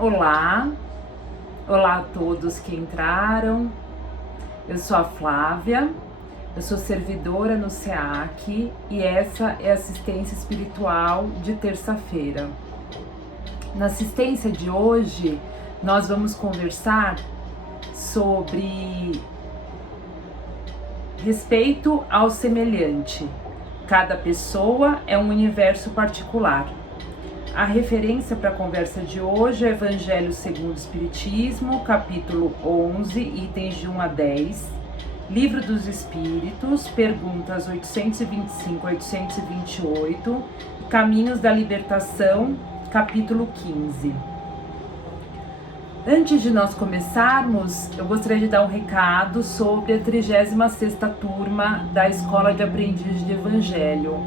Olá, olá a todos que entraram. Eu sou a Flávia, eu sou servidora no SEAC e essa é a assistência espiritual de terça-feira. Na assistência de hoje, nós vamos conversar sobre respeito ao semelhante. Cada pessoa é um universo particular. A referência para a conversa de hoje é Evangelho segundo o Espiritismo, capítulo 11, itens de 1 a 10, Livro dos Espíritos, perguntas 825 a 828, Caminhos da Libertação, capítulo 15. Antes de nós começarmos, eu gostaria de dar um recado sobre a 36ª turma da Escola de Aprendiz de Evangelho.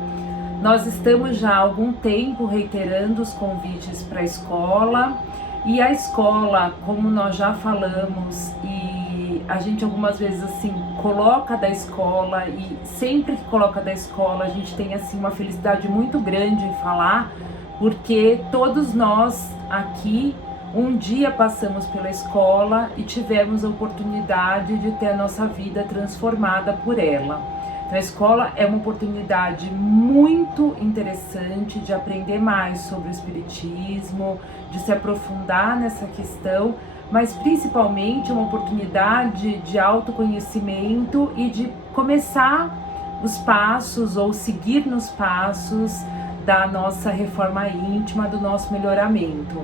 Nós estamos já há algum tempo reiterando os convites para a escola, e a escola, como nós já falamos, e a gente algumas vezes assim coloca da escola, e sempre que coloca da escola a gente tem assim uma felicidade muito grande em falar, porque todos nós aqui um dia passamos pela escola e tivemos a oportunidade de ter a nossa vida transformada por ela. A escola é uma oportunidade muito interessante de aprender mais sobre o Espiritismo, de se aprofundar nessa questão, mas principalmente uma oportunidade de autoconhecimento e de começar os passos ou seguir nos passos da nossa reforma íntima, do nosso melhoramento.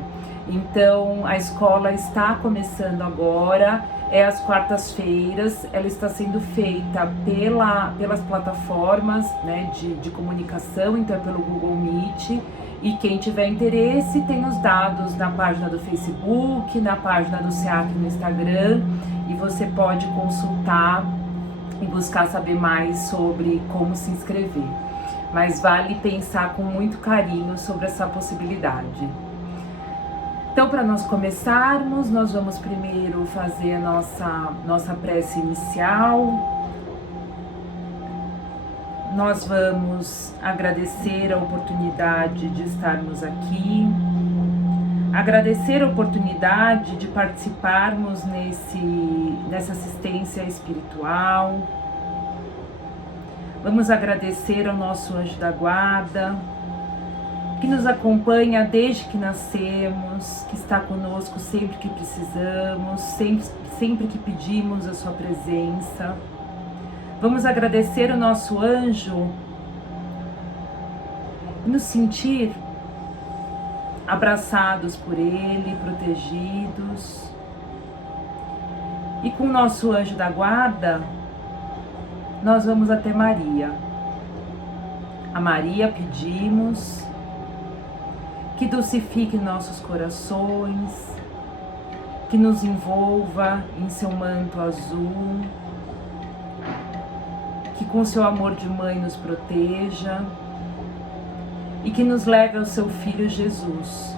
Então, a escola está começando agora, é às quartas-feiras, ela está sendo feita pelas plataformas, né, de comunicação, então é pelo Google Meet, e quem tiver interesse tem os dados na página do Facebook, na página do SEAC no Instagram, e você pode consultar e buscar saber mais sobre como se inscrever. Mas vale pensar com muito carinho sobre essa possibilidade. Então, para nós começarmos, nós vamos primeiro fazer a nossa prece inicial. Nós vamos agradecer a oportunidade de estarmos aqui, agradecer a oportunidade de participarmos nessa assistência espiritual. Vamos agradecer ao nosso anjo da guarda, que nos acompanha desde que nascemos, que está conosco sempre que precisamos, sempre que pedimos a sua presença. Vamos agradecer o nosso anjo e nos sentir abraçados por ele, protegidos. E com o nosso anjo da guarda, nós vamos até Maria. A Maria pedimos que dulcifique nossos corações, que nos envolva em seu manto azul, que com seu amor de mãe nos proteja e que nos leve ao seu Filho Jesus.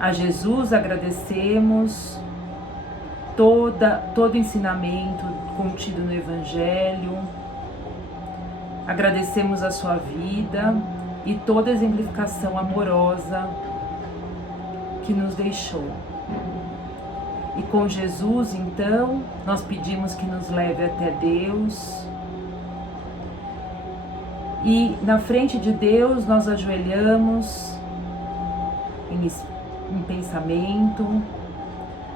A Jesus agradecemos todo ensinamento contido no Evangelho, agradecemos a sua vida e toda a exemplificação amorosa que nos deixou. E com Jesus, então, nós pedimos que nos leve até Deus. E na frente de Deus nós ajoelhamos em pensamento,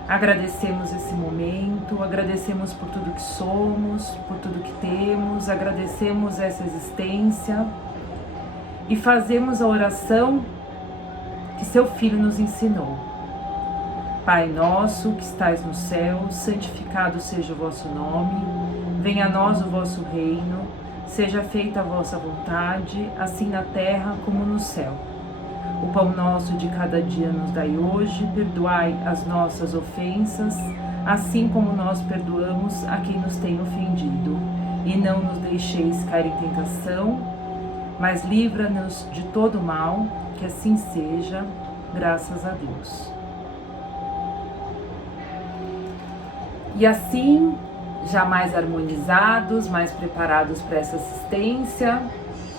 agradecemos esse momento, agradecemos por tudo que somos, por tudo que temos, agradecemos essa existência. E fazemos a oração que seu Filho nos ensinou. Pai nosso que estais no céu, santificado seja o vosso nome, venha a nós o vosso reino, seja feita a vossa vontade, assim na terra como no céu. O pão nosso de cada dia nos dai hoje, perdoai as nossas ofensas, assim como nós perdoamos a quem nos tem ofendido. E não nos deixeis cair em tentação, mas livra-nos de todo mal, que assim seja, graças a Deus. E assim, já mais harmonizados, mais preparados para essa assistência,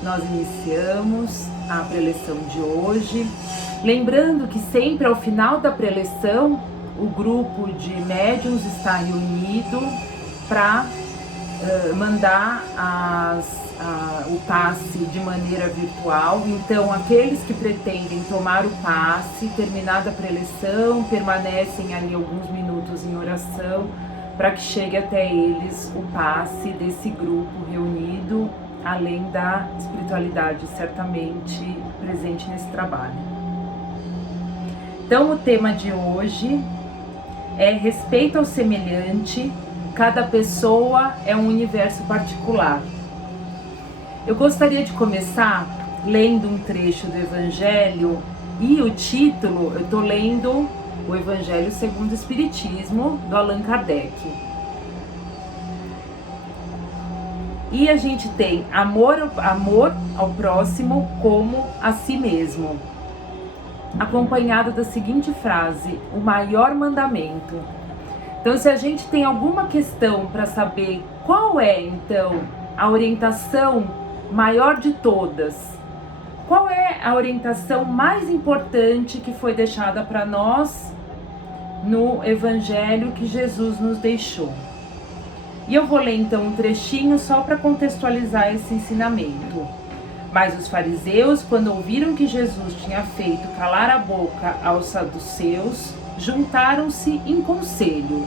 nós iniciamos a preleção de hoje. Lembrando que sempre ao final da preleção, o grupo de médiuns está reunido para mandar o passe de maneira virtual. Então, aqueles que pretendem tomar o passe, terminada a preleção, permanecem ali alguns minutos em oração para que chegue até eles o passe desse grupo reunido, além da espiritualidade certamente presente nesse trabalho. Então, o tema de hoje é respeito ao semelhante. Cada pessoa é um universo particular. Eu gostaria de começar lendo um trecho do Evangelho, e o título, eu estou lendo o Evangelho segundo o Espiritismo, do Allan Kardec. E a gente tem amor ao próximo como a si mesmo, acompanhado da seguinte frase: o maior mandamento. Então, se a gente tem alguma questão para saber qual é, então, a orientação maior de todas, qual é a orientação mais importante que foi deixada para nós no Evangelho que Jesus nos deixou? E eu vou ler então um trechinho só para contextualizar esse ensinamento. Mas os fariseus, quando ouviram que Jesus tinha feito calar a boca aos saduceus, juntaram-se em conselho.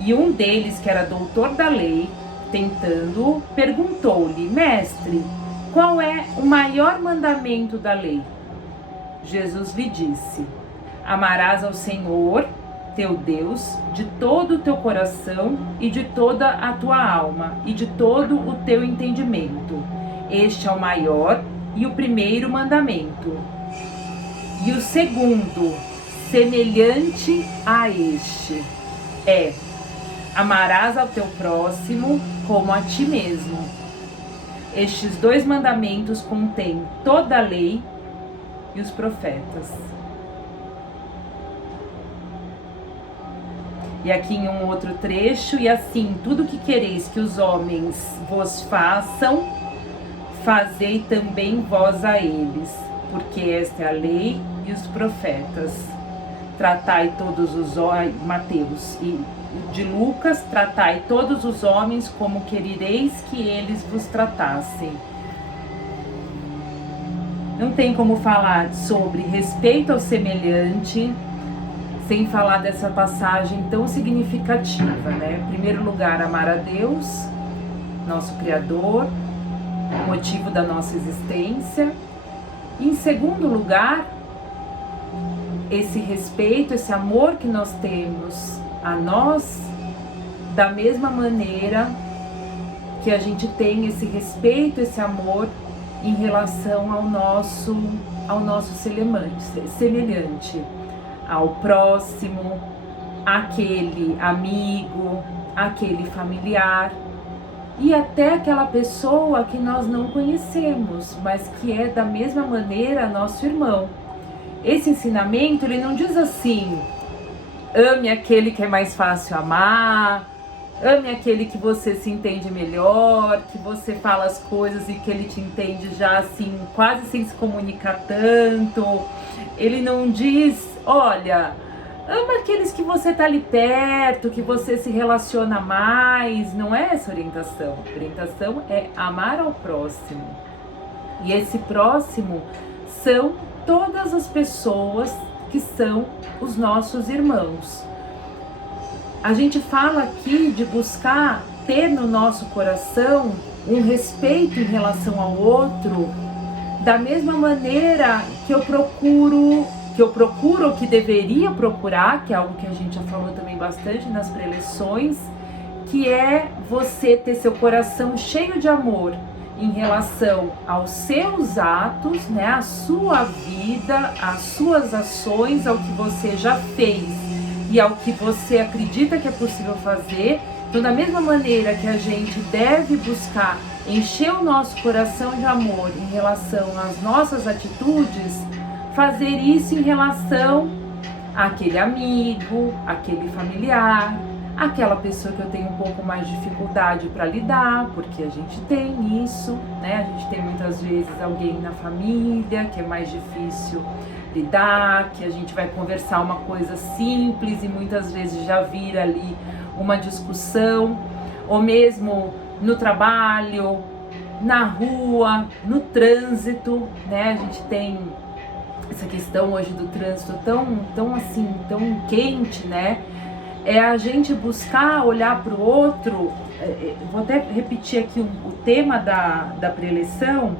E um deles, que era doutor da lei, tentando, perguntou-lhe: Mestre, qual é o maior mandamento da lei? Jesus lhe disse: amarás ao Senhor, teu Deus, de todo o teu coração e de toda a tua alma e de todo o teu entendimento. Este é o maior e o primeiro mandamento. E o segundo, semelhante a este, é: amarás ao teu próximo como a ti mesmo. Estes dois mandamentos contêm toda a lei e os profetas. E aqui em um outro trecho: e assim, tudo que quereis que os homens vos façam, fazei também vós a eles, porque esta é a lei e os profetas. Tratai todos os homens, Mateus e de Lucas, tratai todos os homens como querereis que eles vos tratassem. Não tem como falar sobre respeito ao semelhante sem falar dessa passagem tão significativa, né? Em primeiro lugar, amar a Deus, nosso Criador, o motivo da nossa existência. E em segundo lugar, esse respeito, esse amor que nós temos a nós, da mesma maneira que a gente tem esse respeito, esse amor em relação ao nosso semelhante, ao próximo, aquele amigo, aquele familiar e até aquela pessoa que nós não conhecemos, mas que é da mesma maneira nosso irmão. Esse ensinamento, ele não diz assim: ame aquele que é mais fácil amar, ame aquele que você se entende melhor, que você fala as coisas e que ele te entende já assim, quase sem se comunicar tanto. Ele não diz: olha, ama aqueles que você tá ali perto, que você se relaciona mais. Não é essa a orientação. A orientação é amar ao próximo. E esse próximo são todas as pessoas que são os nossos irmãos. A gente fala aqui de buscar ter no nosso coração um respeito em relação ao outro, da mesma maneira que eu procuro, que deveria procurar, que é algo que a gente já falou também bastante nas preleções, que é você ter seu coração cheio de amor em relação aos seus atos, né, a sua vida, as suas ações, ao que você já fez e ao que você acredita que é possível fazer. Então, da mesma maneira que a gente deve buscar encher o nosso coração de amor em relação às nossas atitudes, fazer isso em relação àquele amigo, àquele familiar, aquela pessoa que eu tenho um pouco mais de dificuldade para lidar, porque a gente tem isso, né? A gente tem muitas vezes alguém na família que é mais difícil lidar, que a gente vai conversar uma coisa simples e muitas vezes já vira ali uma discussão, ou mesmo no trabalho, na rua, no trânsito, né? A gente tem essa questão hoje do trânsito tão quente, né? É a gente buscar olhar para o outro. Vou até repetir aqui o tema da preleção: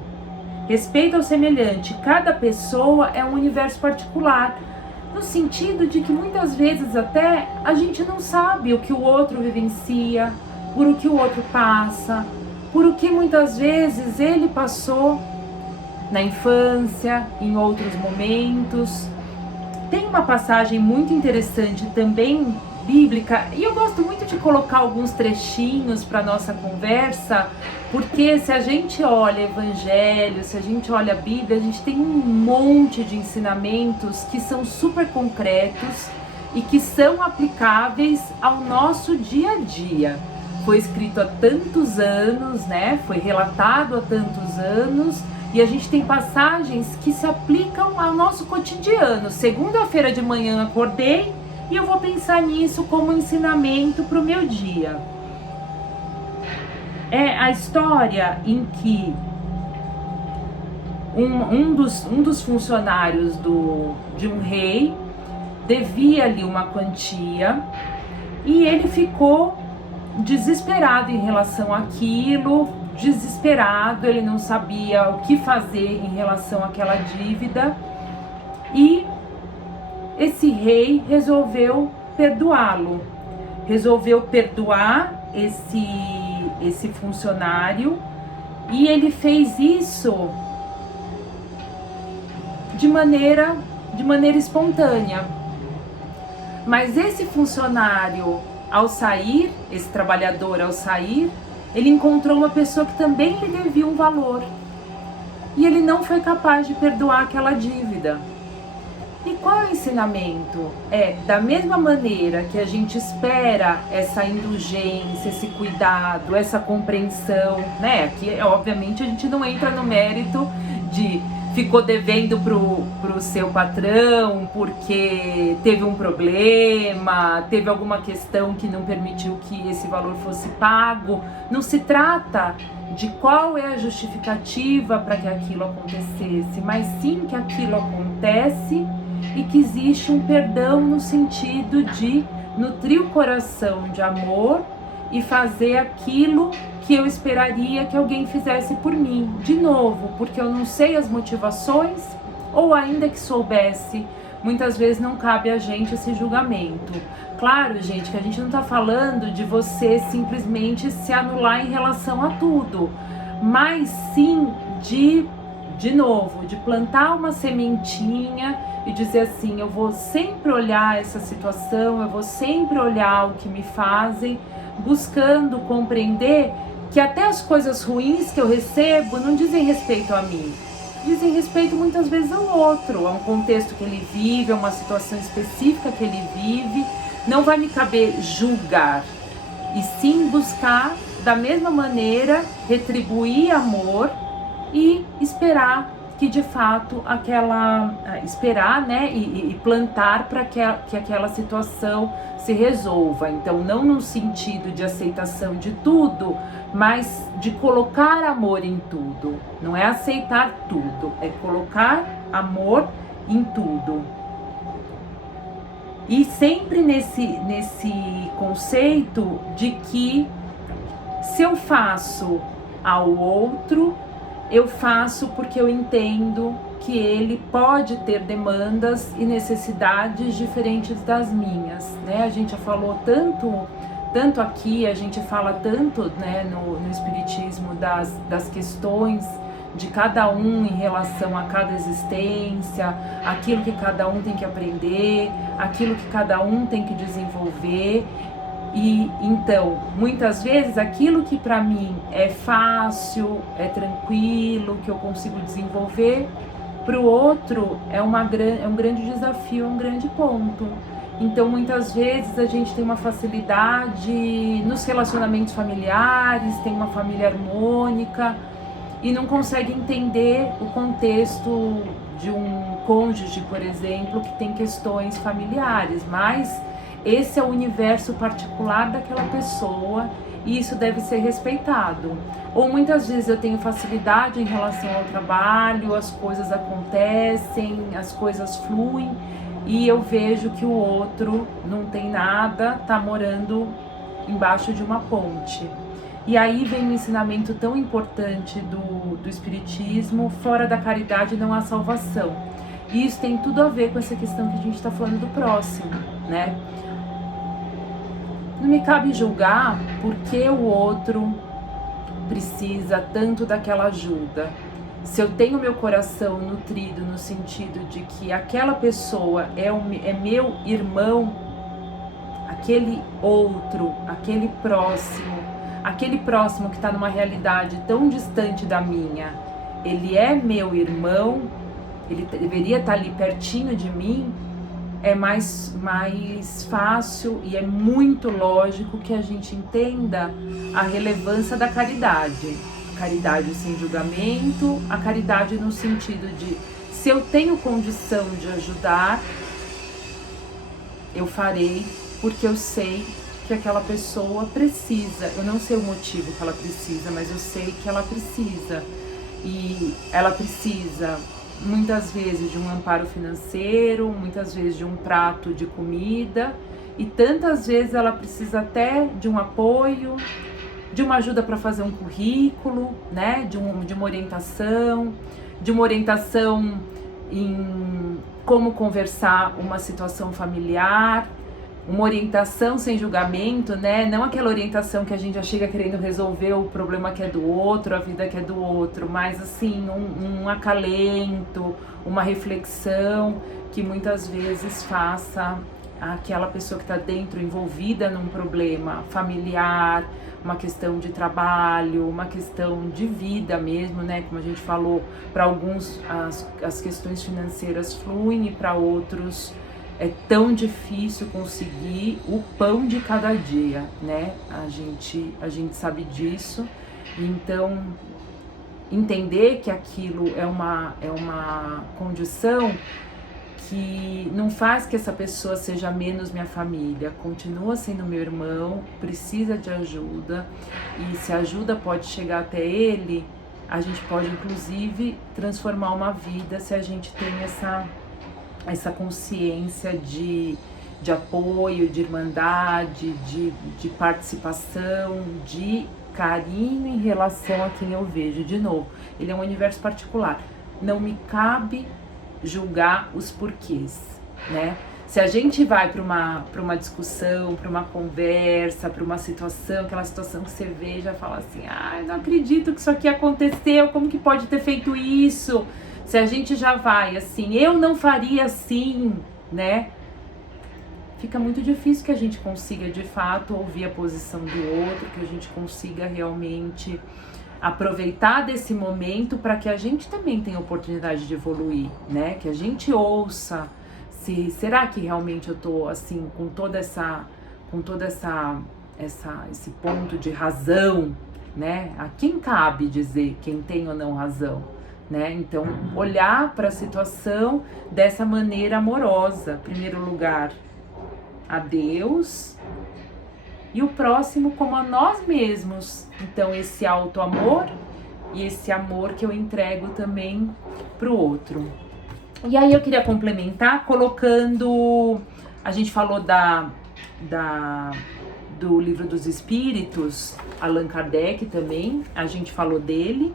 respeito ao semelhante. Cada pessoa é um universo particular, no sentido de que muitas vezes até a gente não sabe o que o outro vivencia, por o que o outro passa, por o que muitas vezes ele passou na infância, em outros momentos. Tem uma passagem muito interessante também bíblica, e eu gosto muito de colocar alguns trechinhos para nossa conversa, porque se a gente olha Evangelho, se a gente olha a Bíblia, a gente tem um monte de ensinamentos que são super concretos e que são aplicáveis ao nosso dia a dia. Foi escrito há tantos anos, né? Foi relatado há tantos anos, e a gente tem passagens que se aplicam ao nosso cotidiano. Segunda-feira de manhã acordei e eu vou pensar nisso como ensinamento para o meu dia. É a história em que um dos funcionários de um rei devia ali uma quantia e ele ficou desesperado em relação àquilo, ele não sabia o que fazer em relação àquela dívida, e esse rei resolveu perdoá-lo, resolveu perdoar esse funcionário, e ele fez isso de maneira espontânea. Mas esse funcionário, ao sair, esse trabalhador ao sair, ele encontrou uma pessoa que também lhe devia um valor, e ele não foi capaz de perdoar aquela dívida. E qual é o ensinamento? Da mesma maneira que a gente espera essa indulgência, esse cuidado, essa compreensão, né? Aqui, obviamente, a gente não entra no mérito de ficou devendo pro seu patrão porque teve um problema, teve alguma questão que não permitiu que esse valor fosse pago. Não se trata de qual é a justificativa para que aquilo acontecesse, mas sim que aquilo acontece e que existe um perdão no sentido de nutrir o coração de amor e fazer aquilo que eu esperaria que alguém fizesse por mim. De novo, porque eu não sei as motivações, ou ainda que soubesse, muitas vezes não cabe a gente esse julgamento. Claro, gente, que a gente não está falando de você simplesmente se anular em relação a tudo, mas sim de novo, de plantar uma sementinha e dizer assim: eu vou sempre olhar essa situação, eu vou sempre olhar o que me fazem, buscando compreender que até as coisas ruins que eu recebo não dizem respeito a mim, dizem respeito muitas vezes ao outro, a um contexto que ele vive, a uma situação específica que ele vive. Não vai me caber julgar, e sim buscar da mesma maneira retribuir amor e esperar que de fato esperar, né, e plantar para que aquela situação se resolva. Então, não no sentido de aceitação de tudo, mas de colocar amor em tudo. Não é aceitar tudo, é colocar amor em tudo. E sempre nesse conceito de que se eu faço ao outro, eu faço porque eu entendo que ele pode ter demandas e necessidades diferentes das minhas, né? A gente já falou tanto aqui, a gente fala tanto, né, no Espiritismo das questões de cada um em relação a cada existência, aquilo que cada um tem que aprender, aquilo que cada um tem que desenvolver. E então, muitas vezes, aquilo que para mim é fácil, é tranquilo, que eu consigo desenvolver, para o outro é um grande desafio, é um grande ponto. Então, muitas vezes a gente tem uma facilidade nos relacionamentos familiares, tem uma família harmônica e não consegue entender o contexto de um cônjuge, por exemplo, que tem questões familiares, mas esse é o universo particular daquela pessoa e isso deve ser respeitado. Ou muitas vezes eu tenho facilidade em relação ao trabalho, as coisas acontecem, as coisas fluem e eu vejo que o outro não tem nada, tá morando embaixo de uma ponte. E aí vem um ensinamento tão importante do Espiritismo: fora da caridade não há salvação. E isso tem tudo a ver com essa questão que a gente está falando do próximo, né? Não me cabe julgar porque o outro precisa tanto daquela ajuda. Se eu tenho meu coração nutrido no sentido de que aquela pessoa é meu irmão, aquele outro, aquele próximo que está numa realidade tão distante da minha, ele é meu irmão, ele deveria estar ali pertinho de mim, é mais fácil e é muito lógico que a gente entenda a relevância da caridade. Caridade sem julgamento, a caridade no sentido de, se eu tenho condição de ajudar, eu farei, porque eu sei que aquela pessoa precisa. Eu não sei o motivo que ela precisa, mas eu sei que ela precisa. E ela precisa muitas vezes de um amparo financeiro, muitas vezes de um prato de comida, e tantas vezes ela precisa até de um apoio, de uma ajuda para fazer um currículo, né? De uma orientação em como conversar uma situação familiar, uma orientação sem julgamento, né? Não aquela orientação que a gente já chega querendo resolver o problema que é do outro, a vida que é do outro, mas assim, um acalento, uma reflexão que muitas vezes faça aquela pessoa que está dentro, envolvida num problema familiar, uma questão de trabalho, uma questão de vida mesmo, né? Como a gente falou, para alguns as questões financeiras fluem e para outros é tão difícil conseguir o pão de cada dia, né? A gente sabe disso. Então, entender que aquilo é uma condição que não faz que essa pessoa seja menos minha família, continua sendo meu irmão, precisa de ajuda, e se a ajuda pode chegar até ele, a gente pode inclusive transformar uma vida se a gente tem essa consciência de apoio, de irmandade, de participação, de carinho em relação a quem eu vejo. De novo, ele é um universo particular, não me cabe julgar os porquês, né? Se a gente vai para uma discussão, para uma conversa, para uma situação, aquela situação que você vê e já fala assim, eu não acredito que isso aqui aconteceu, como que pode ter feito isso? Se a gente já vai assim, eu não faria assim, né? Fica muito difícil que a gente consiga de fato ouvir a posição do outro, que a gente consiga realmente aproveitar desse momento para que a gente também tenha oportunidade de evoluir, né? Que a gente ouça, será que realmente eu tô assim com todo esse ponto de razão, né? A quem cabe dizer quem tem ou não razão, né? Então, olhar para a situação dessa maneira amorosa, em primeiro lugar, a Deus e o próximo como a nós mesmos. Então, esse auto-amor e esse amor que eu entrego também para o outro. E aí eu queria complementar colocando, a gente falou do Livro dos Espíritos, Allan Kardec também, a gente falou dele.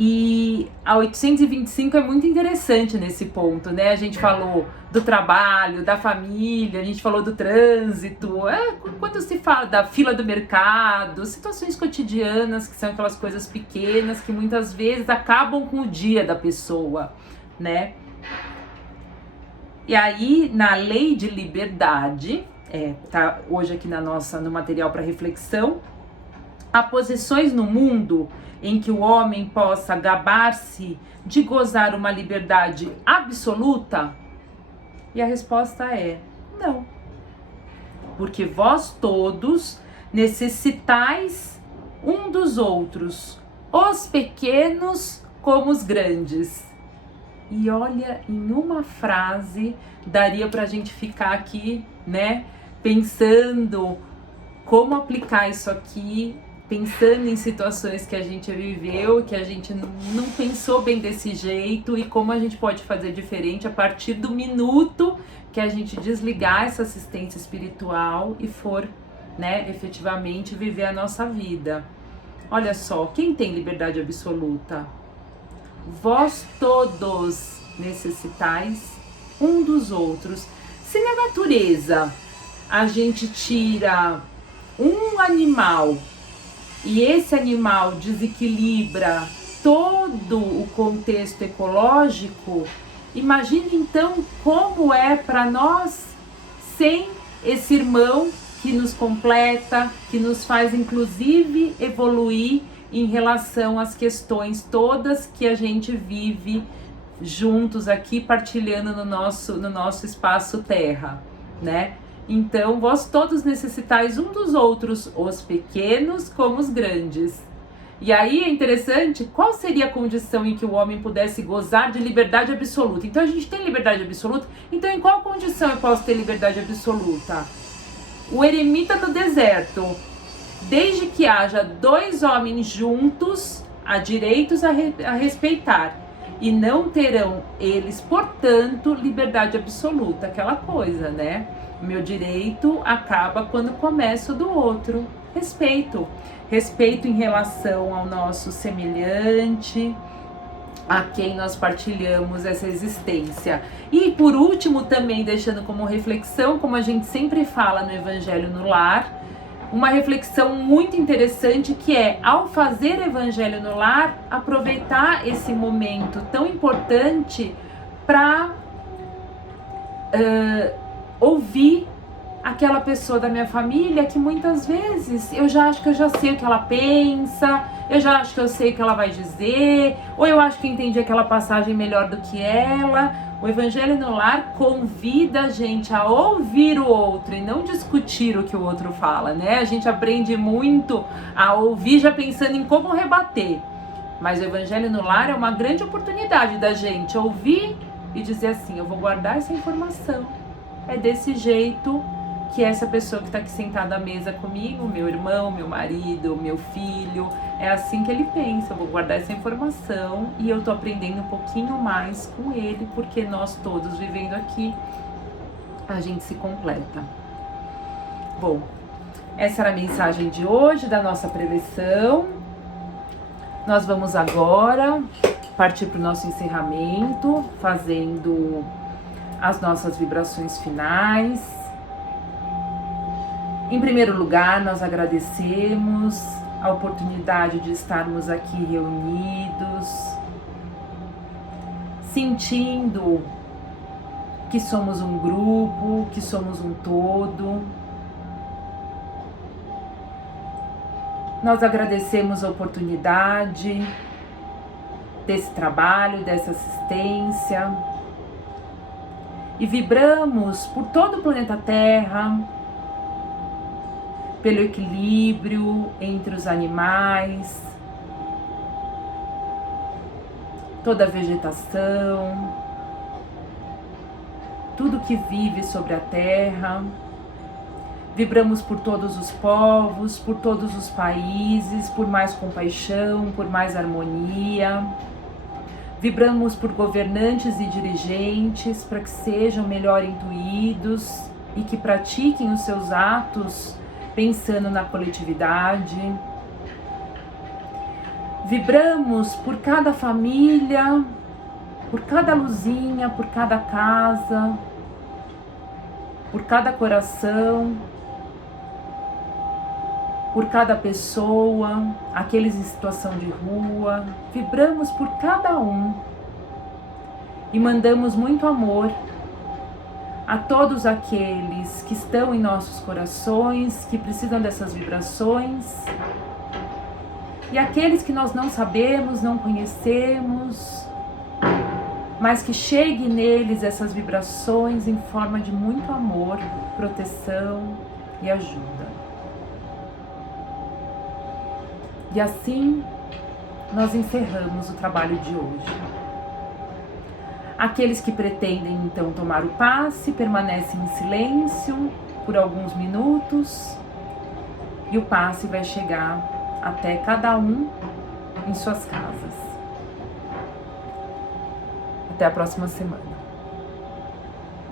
E a 825 é muito interessante nesse ponto, né? A gente falou do trabalho, da família, a gente falou do trânsito, quando se fala da fila do mercado, situações cotidianas, que são aquelas coisas pequenas que muitas vezes acabam com o dia da pessoa, né? E aí, na lei de liberdade, tá hoje aqui no material para reflexão, há posições no mundo em que o homem possa gabar-se de gozar uma liberdade absoluta? E a resposta é Não. Porque vós todos necessitais um dos outros, os pequenos como os grandes. E olha, em uma frase, daria pra gente ficar aqui, né, pensando como aplicar isso aqui, pensando em situações que a gente viveu, que a gente não pensou bem desse jeito e como a gente pode fazer diferente a partir do minuto que a gente desligar essa assistência espiritual e for, né, efetivamente viver a nossa vida. Olha só, quem tem liberdade absoluta? Vós todos necessitais um dos outros. Se na natureza a gente tira um animal e esse animal desequilibra todo o contexto ecológico, imagine então como é para nós sem esse irmão que nos completa, que nos faz inclusive evoluir em relação às questões todas que a gente vive juntos aqui, partilhando no nosso espaço terra, né? Então, vós todos necessitais um dos outros, os pequenos como os grandes. E aí é interessante, qual seria a condição em que o homem pudesse gozar de liberdade absoluta? Então, a gente tem liberdade absoluta, então em qual condição eu posso ter liberdade absoluta? O eremita no deserto, desde que haja dois homens juntos, há direitos a respeitar, e não terão eles, portanto, liberdade absoluta, aquela coisa, né? O meu direito acaba quando começa o do outro. Respeito. Respeito em relação ao nosso semelhante, a quem nós partilhamos essa existência. E por último, também deixando como reflexão, como a gente sempre fala no Evangelho no Lar, uma reflexão muito interessante que é, ao fazer Evangelho no Lar, aproveitar esse momento tão importante para ouvir aquela pessoa da minha família que muitas vezes eu já acho que eu já sei o que ela pensa, eu já acho que eu sei o que ela vai dizer, ou eu acho que entendi aquela passagem melhor do que ela. O Evangelho no Lar convida a gente a ouvir o outro e não discutir o que o outro fala, né? A gente aprende muito a ouvir já pensando em como rebater. Mas o Evangelho no Lar é uma grande oportunidade da gente ouvir e dizer assim, eu vou guardar essa informação. É desse jeito que essa pessoa que está aqui sentada à mesa comigo, meu irmão, meu marido, meu filho, é assim que ele pensa, eu vou guardar essa informação e eu tô aprendendo um pouquinho mais com ele, porque nós todos vivendo aqui, a gente se completa. Bom, essa era a mensagem de hoje da nossa preleção. Nós vamos agora partir para o nosso encerramento, fazendo as nossas vibrações finais. Em primeiro lugar, nós agradecemos a oportunidade de estarmos aqui reunidos, sentindo que somos um grupo, que somos um todo. Nós agradecemos a oportunidade desse trabalho, dessa assistência, e vibramos por todo o planeta Terra, pelo equilíbrio entre os animais, toda a vegetação, tudo que vive sobre a Terra. Vibramos por todos os povos, por todos os países, por mais compaixão, por mais harmonia. Vibramos por governantes e dirigentes para que sejam melhor intuídos e que pratiquem os seus atos pensando na coletividade. Vibramos por cada família, por cada luzinha, por cada casa, por cada coração, por cada pessoa, aqueles em situação de rua. Vibramos por cada um e mandamos muito amor a todos aqueles que estão em nossos corações, que precisam dessas vibrações, e aqueles que nós não sabemos, não conhecemos, mas que chegue neles essas vibrações em forma de muito amor, proteção e ajuda. E assim nós encerramos o trabalho de hoje. Aqueles que pretendem então tomar o passe permanecem em silêncio por alguns minutos e o passe vai chegar até cada um em suas casas. Até a próxima semana.